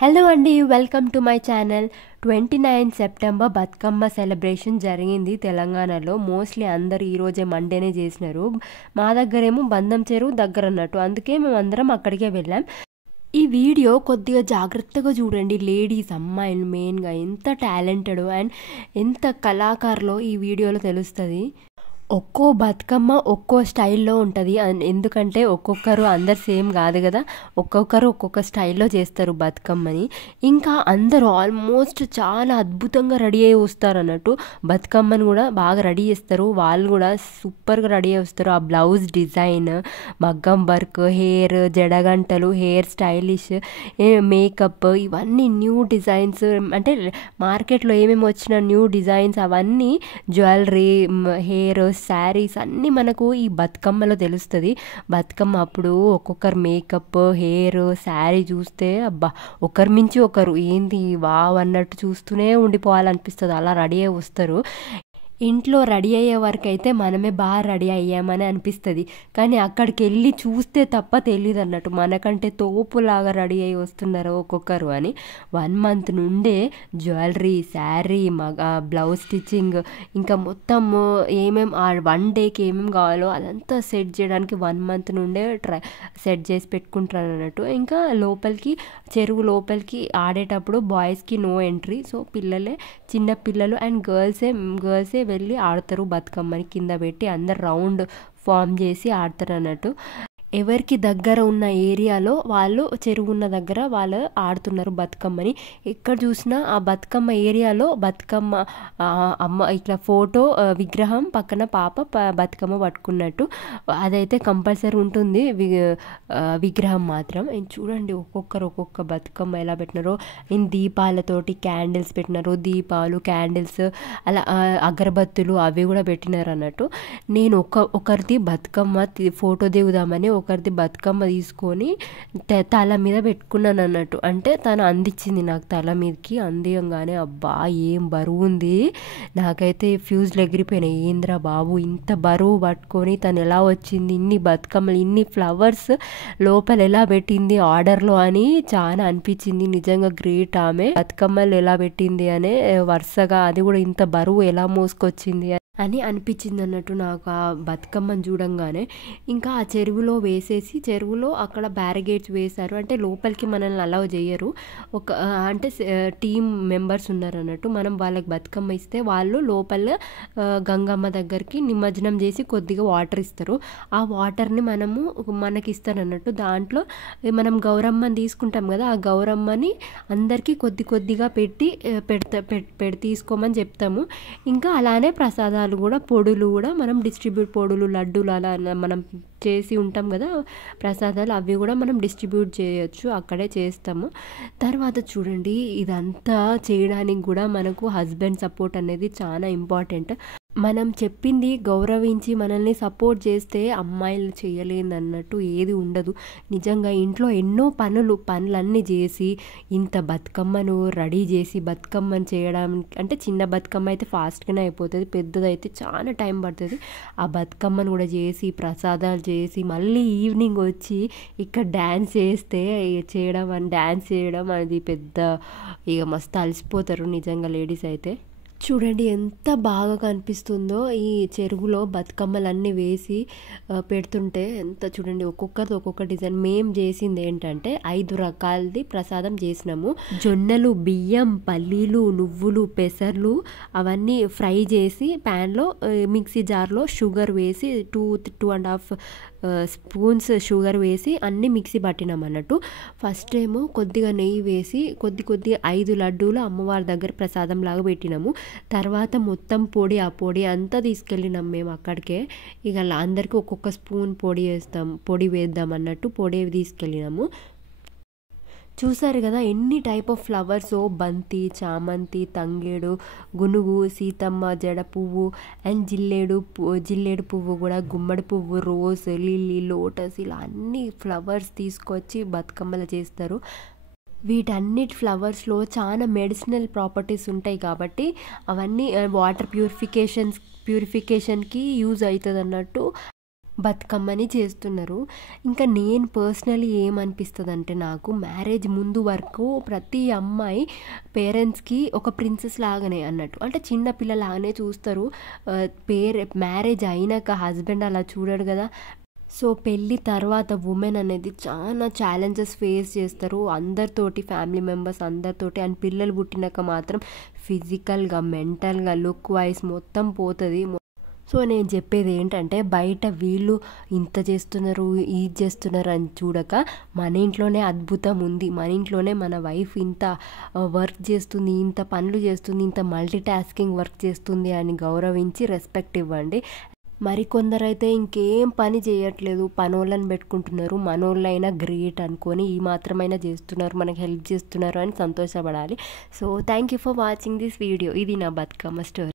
Hello అండి, welcome to my channel. 29 September Bathukamma celebration జరిగింది తెలంగాణలో. మోస్ట్లీ అందరూ ఈరోజే మండేనే చేసినారు. మా దగ్గరేమో బంధం చెరువు దగ్గర అన్నట్టు, అందుకే మేము అందరం అక్కడికే వెళ్ళాం. ఈ వీడియో కొద్దిగా జాగ్రత్తగా చూడండి. లేడీస్, అమ్మాయిలు మెయిన్గా ఎంత టాలెంటెడ్ అండ్ ఎంత కళాకారులో ఈ వీడియోలో తెలుస్తుంది. ఒక్కో బతుకమ్మ ఒక్కో స్టైల్లో ఉంటుంది. ఎందుకంటే ఒక్కొక్కరు అందరు సేమ్ కాదు కదా, ఒక్కొక్కరు ఒక్కొక్క స్టైల్లో చేస్తారు బతుకమ్మని. ఇంకా అందరూ ఆల్మోస్ట్ చాలా అద్భుతంగా రెడీ అయ్యి వస్తారు అన్నట్టు. బతుకమ్మని కూడా బాగా రెడీ చేస్తారు. వాళ్ళు కూడా సూపర్గా రెడీ అయ్యి వస్తారు. ఆ బ్లౌజ్ డిజైన్, మగ్గం వర్క్, హెయిర్, జడగంటలు, హెయిర్ స్టైలిష్, మేకప్, ఇవన్నీ న్యూ డిజైన్స్. అంటే మార్కెట్లో ఏమేమి వచ్చిన న్యూ డిజైన్స్ అవన్నీ, జ్యువెలరీ, హెయిర్, శారీస్ అన్నీ మనకు ఈ బతుకమ్మలో తెలుస్తుంది. బతుకమ్మ అప్పుడు ఒక్కొక్కరు మేకప్, హెయిర్, శారీ చూస్తే అబ్బా ఒకరి మించి ఒకరు ఏంది వావ్ అన్నట్టు చూస్తూనే ఉండిపోవాలనిపిస్తుంది. అలా రెడీ అయ్యి వస్తారు. ఇంట్లో రెడీ అయ్యే వరకు అయితే మనమే బాగా రెడీ అయ్యామని అనిపిస్తుంది, కానీ అక్కడికి వెళ్ళి చూస్తే తప్ప తెలియదు అన్నట్టు మనకంటే తోపులాగా రెడీ అయ్యి వస్తున్నారు ఒక్కొక్కరు అని. 1 month నుండే జ్యువెలరీ, శారీ, బ్లౌజ్ స్టిచ్చింగ్, ఇంకా మొత్తం ఏమేమి ఆ 1 dayకి ఏమేమి కావాలో అదంతా సెట్ చేయడానికి 1 month నుండే సెట్ చేసి పెట్టుకుంటారు అన్నట్టు. ఇంకా లోపలికి, చెరువు లోపలికి ఆడేటప్పుడు బాయ్స్కి నో ఎంట్రీ. సో పిల్లలే, చిన్న పిల్లలు అండ్ గర్ల్సే వెళ్ళి ఆడతారు. బతుకమ్మని కింద పెట్టి అందరు రౌండ్ ఫామ్ చేసి ఆడతారు అన్నట్టు. ఎవరికి దగ్గర ఉన్న ఏరియాలో వాళ్ళు, చెరువు ఉన్న దగ్గర వాళ్ళు ఆడుతున్నారు బతుకమ్మని. ఎక్కడ చూసినా ఆ బతుకమ్మ ఏరియాలో బతుకమ్మ అమ్మ ఇట్లా ఫోటో, విగ్రహం పక్కన పాప బతుకమ్మ పట్టుకున్నట్టు అదైతే కంపల్సరీ ఉంటుంది. విగ్రహం మాత్రం చూడండి, ఒక్కొక్కరు ఒక్కొక్క బతుకమ్మ ఎలా పెట్టినారో. దీపాలతోటి క్యాండిల్స్ పెట్టినారు, దీపాలు, క్యాండిల్స్, అలా అగరబత్తులు అవి కూడా పెట్టినారు అన్నట్టు. నేను ఒకరిది బతుకమ్మ ఫోటో దిగుదామని ఒకరిది బతుకమ్మ తీసుకొని తల మీద పెట్టుకున్నాను అన్నట్టు. అంటే తను అందించింది నాకు తల మీదకి. అందియంగానే అబ్బా ఏం బరువు ఉంది, నాకైతే ఫ్యూజ్లు ఎగిరిపోయినాయి. ఏంద్రా బాబు ఇంత బరువు పట్టుకొని తను ఎలా వచ్చింది, ఇన్ని బతుకమ్మలు, ఇన్ని ఫ్లవర్స్ లోపల ఎలా పెట్టింది ఆర్డర్లో అని చాలా అనిపించింది. నిజంగా గ్రేట్ ఆమె. బతుకమ్మలు ఎలా పెట్టింది అనే వరుసగా, అది కూడా ఇంత బరువు ఎలా మోసుకొచ్చింది అని అనిపించింది అన్నట్టు నాకు ఆ బతుకమ్మను చూడంగానే. ఇంకా ఆ చెరువులో వేసేసి, చెరువులో అక్కడ బ్యారిగేట్స్ వేశారు. అంటే లోపలికి మనల్ని అలౌ చేయరు. అంటే టీమ్ మెంబర్స్ ఉన్నారు అన్నట్టు. మనం వాళ్ళకి బతుకమ్మ ఇస్తే వాళ్ళు లోపల గంగమ్మ దగ్గరికి నిమజ్జనం చేసి కొద్దిగా వాటర్ ఇస్తారు. ఆ వాటర్ని మనకి ఇస్తారు అన్నట్టు. దాంట్లో మనం గౌరమ్మని తీసుకుంటాం కదా, ఆ గౌరమ్మని అందరికీ కొద్దిగా పెట్టి తీసుకోమని చెప్తాము. ఇంకా అలానే ప్రసాదాలు కూడా, పొడులు కూడా మనం డిస్ట్రిబ్యూట్, పొడులు, లడ్డూలు అలా మనం చేసి ఉంటాం కదా ప్రసాదాలు, అవి కూడా మనం డిస్ట్రిబ్యూట్ చేయొచ్చు, అక్కడే చేస్తాము. తర్వాత చూడండి, ఇదంతా చేయడానికి కూడా మనకు హస్బెండ్ సపోర్ట్ అనేది చాలా ఇంపార్టెంట్. మనం చెప్పింది గౌరవించి మనల్ని సపోర్ట్ చేస్తే అమ్మాయిలు చేయలేదన్నట్టు ఏది ఉండదు. నిజంగా ఇంట్లో ఎన్నో పనులన్నీ చేసి ఇంత బతుకమ్మను రెడీ చేసి బతుకమ్మను చేయడానికి, అంటే చిన్న బతుకమ్మ అయితే ఫాస్ట్గానే అయిపోతుంది, పెద్దదైతే చాలా టైం పడుతుంది. ఆ బతుకమ్మను కూడా చేసి, ప్రసాదాలు చేసి, మళ్ళీ ఈవినింగ్ వచ్చి ఇక్కడ డ్యాన్స్ చేయడం అది పెద్ద, ఇక మస్తు అలసిపోతారు నిజంగా లేడీస్ అయితే. చూడండి ఎంత బాగా కనిపిస్తుందో ఈ చెరువులో బతుకమ్మలన్నీ వేసి పెడుతుంటే. ఎంత చూడండి, ఒక్కొక్కరిది ఒక్కొక్క డిజైన్. మేము చేసింది ఏంటంటే 5 రకాలది ప్రసాదం చేసినాము. జొన్నలు, బియ్యం, పల్లీలు, నువ్వులు, పెసర్లు అవన్నీ ఫ్రై చేసి ప్యాన్లో, మిక్సీ జార్లో షుగర్ వేసి 2.5 స్పూన్స్ షుగర్ వేసి అన్నీ మిక్సీ పట్టినాం అన్నట్టు. ఫస్ట్ ఏమో కొద్దిగా నెయ్యి వేసి కొద్దిగా 5 లడ్డూలు అమ్మవారి దగ్గర ప్రసాదం లాగా పెట్టినాము. తర్వాత మొత్తం ఆ పొడి అంతా తీసుకెళ్ళినాం మేము అక్కడికే. ఇక అందరికీ ఒక్కొక్క స్పూన్ పొడి వేద్దాం అన్నట్టు పొడి తీసుకెళ్ళినాము. చూసారు కదా ఎన్ని టైప్ ఆఫ్ ఫ్లవర్స్, బంతి, చామంతి, తంగేడు, గునుగు, సీతమ్మ జడ పువ్వు అండ్ జిల్లేడు పువ్వు కూడా, గుమ్మడి పువ్వు, రోజ్, లిల్లీ, లోటస్, ఇలా అన్ని ఫ్లవర్స్ తీసుకొచ్చి బతుకమ్మలు చేస్తారు. వీటన్నిటి ఫ్లవర్స్లో చాలా మెడిసినల్ ప్రాపర్టీస్ ఉంటాయి కాబట్టి అవన్నీ వాటర్ ప్యూరిఫికేషన్కి యూజ్ అవుతుంది అన్నట్టు. బతుకమ్మని చేస్తున్నారు. ఇంకా నేను పర్సనలీ ఏమనిపిస్తదంటే నాకు మ్యారేజ్ ముందు వరకు ప్రతి అమ్మాయి పేరెంట్స్‌కి ఒక ప్రిన్సెస్ లాగానే అన్నట్టు. అంటే చిన్న పిల్లలాగానే చూస్తారు. మ్యారేజ్ అయినాక హస్బెండ్ అలా చూడడు గదా! సో, పెళ్లి తర్వాత వుమెన్ అనేది చాలా ఛాలెంజెస్ ఫేస్ చేస్తారు. అందరితోటి ఫ్యామిలీ మెంబర్స్ అందరితోటి అండ్ పిల్లలు పుట్టినాక మాత్రం ఫిజికల్‌గా, మెంటల్‌గా, లుక్ వైస్ మొత్తం పోతది. సో, నేను చెప్పేది ఏంటంటే బయట వీళ్ళు ఇంత చేస్తున్నారు, ఇది చేస్తున్నారు అని చూడక మన ఇంట్లోనే అద్భుతం ఉంది. మన ఇంట్లోనే మన వైఫ్ ఇంత వర్క్ చేస్తుంది, ఇంత పనులు చేస్తుంది, ఇంత మల్టీ టాస్కింగ్ వర్క్ చేస్తుంది అని గౌరవించి రెస్పెక్ట్ ఇవ్వండి. మరికొందరైతే ఇంకేం పని చేయట్లేదు, పనోళ్ళని పెట్టుకుంటున్నారు. మనోళ్ళైనా గ్రేట్ అనుకొని ఈ మాత్రమైనా చేస్తున్నారు, మనకు హెల్ప్ చేస్తున్నారు అని సంతోషపడాలి. So thank you for watching this video. ఇది నా బతుకమ్మ స్టోరీ.